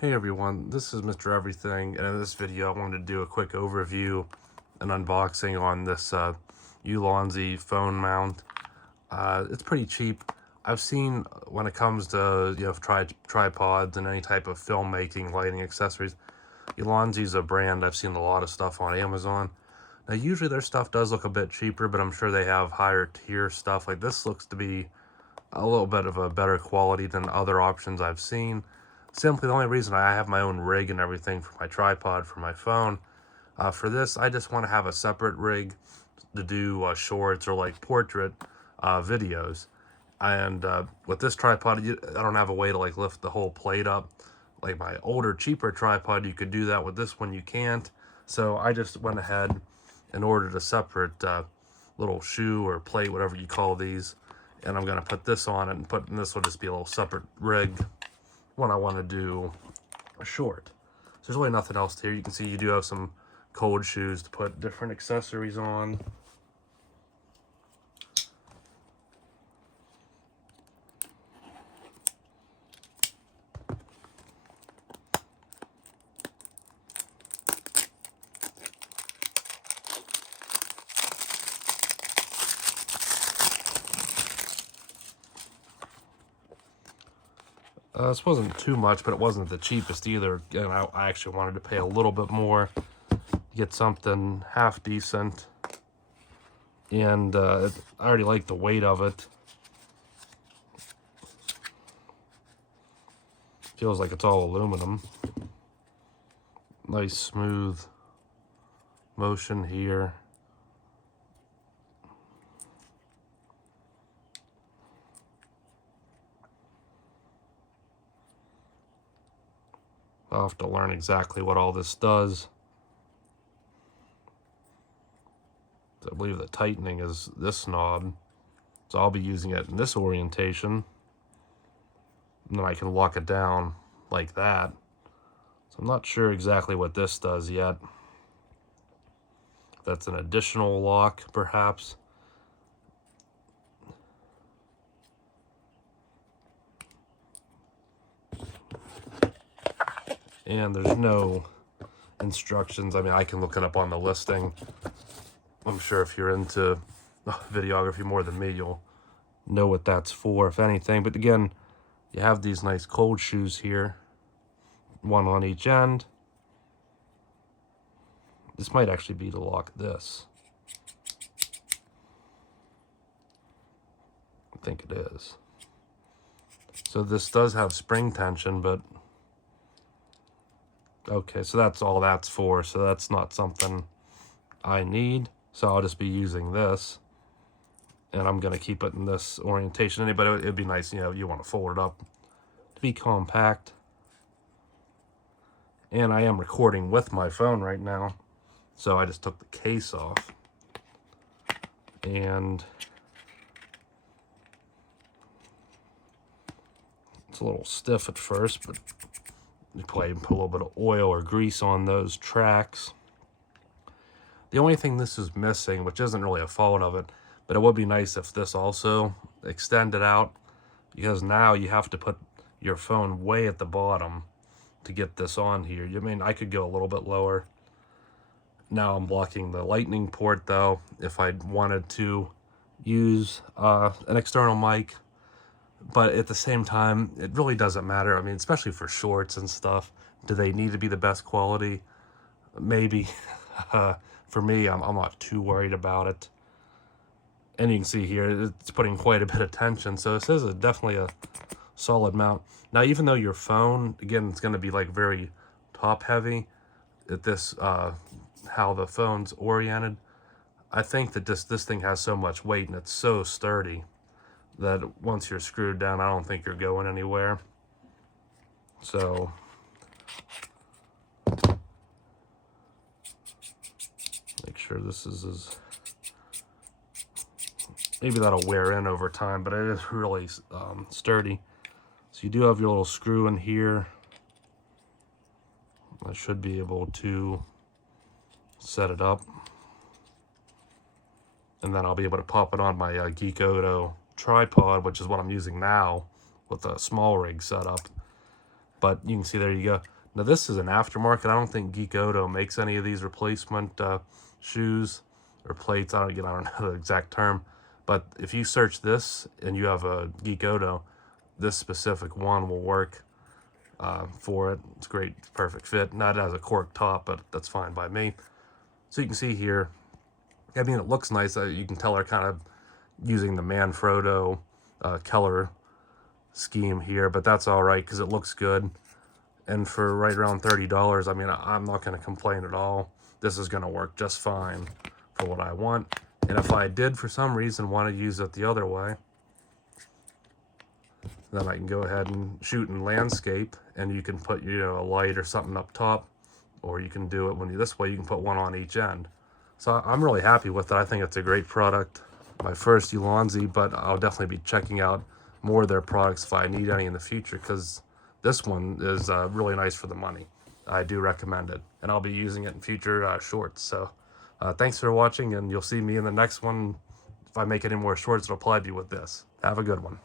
Hey everyone, this is Mr. Everything, and in this video I wanted to do a quick overview and unboxing on this Ulanzi phone mount. It's pretty cheap. I've seen when it comes to tripods and any type of filmmaking, lighting accessories, Ulanzi's a brand I've seen a lot of stuff on Amazon. Now usually their stuff does look a bit cheaper, but I'm sure they have higher tier stuff. Like this looks to be a little bit of a better quality than other options I've seen. Simply the only reason I have my own rig and everything for my tripod for my phone. For this, I just want to have a separate rig to do shorts or like portrait videos. And with this tripod, I don't have a way to like lift the whole plate up. Like my older, cheaper tripod, you could do that. With this one, you can't. So I just went ahead and ordered a separate little shoe or plate, whatever you call these. And I'm going to put this on it, and this will just be a little separate rig when I want to do a short. So there's really nothing else here. You can see you do have some cold shoes to put different accessories on. This wasn't too much, but it wasn't the cheapest either. And I actually wanted to pay a little bit more to get something half decent. And I already like the weight of it. Feels like it's all aluminum. Nice smooth motion here. I'll have to learn exactly what all this does. I believe the tightening is this knob, so I'll be using it in this orientation, and then I can lock it down like that. So I'm not sure exactly what this does yet. That's an additional lock, perhaps. And there's no instructions. I mean, I can look it up on the listing. I'm sure if you're into videography more than me, you'll know what that's for, if anything. But again, you have these nice cold shoes here, one on each end. This might actually be to lock this. I think it is. So this does have spring tension, but okay, so that's all that's for. So that's not something I need. So I'll just be using this, and I'm gonna keep it in this orientation. But it'd be nice, you want to fold it up to be compact. And I am recording with my phone right now, so I just took the case off, and it's a little stiff at first, but you probably put a little bit of oil or grease on those tracks. The only thing this is missing, which isn't really a fault of it, but it would be nice if this also extended out, because now you have to put your phone way at the bottom to get this on here. I mean, I could go a little bit lower. Now I'm blocking the lightning port though, if I wanted to use an external mic. But at the same time, it really doesn't matter. I mean, especially for shorts and stuff. Do they need to be the best quality? Maybe. For me, I'm not too worried about it. And you can see here, it's putting quite a bit of tension. So this is definitely a solid mount. Now, even though your phone, again, it's going to be like very top heavy at this, how the phone's oriented, I think that this thing has so much weight and it's so sturdy that once you're screwed down, I don't think you're going anywhere. So make sure this is maybe that'll wear in over time, but it is really sturdy. So you do have your little screw in here. I should be able to set it up, and then I'll be able to pop it on my Geek Odo tripod, which is what I'm using now with a small rig setup. But you can see, there you go. Now this is an aftermarket. I don't think Geek Oto makes any of these replacement shoes or plates. I don't know the exact term. But if you search this and you have a Geek Oto, this specific one will work for it. It's great, perfect fit. Not as a cork top, but that's fine by me. So you can see here, I mean, it looks nice. You can tell they're kind of using the Manfrotto color scheme here, but that's all right because it looks good. And for right around $30, I mean, I'm not going to complain at all. This is going to work just fine for what I want. And if I did, for some reason, want to use it the other way, then I can go ahead and shoot in landscape, and you can put, you know, a light or something up top, or you can do it when you this way. You can put one on each end. So I'm really happy with it. I think it's a great product. My first Ulanzi, but I'll definitely be checking out more of their products if I need any in the future, because this one is really nice for the money. I do recommend it, and I'll be using it in future shorts. So thanks for watching, and you'll see me in the next one. If I make any more shorts, it'll probably be with this. Have a good one.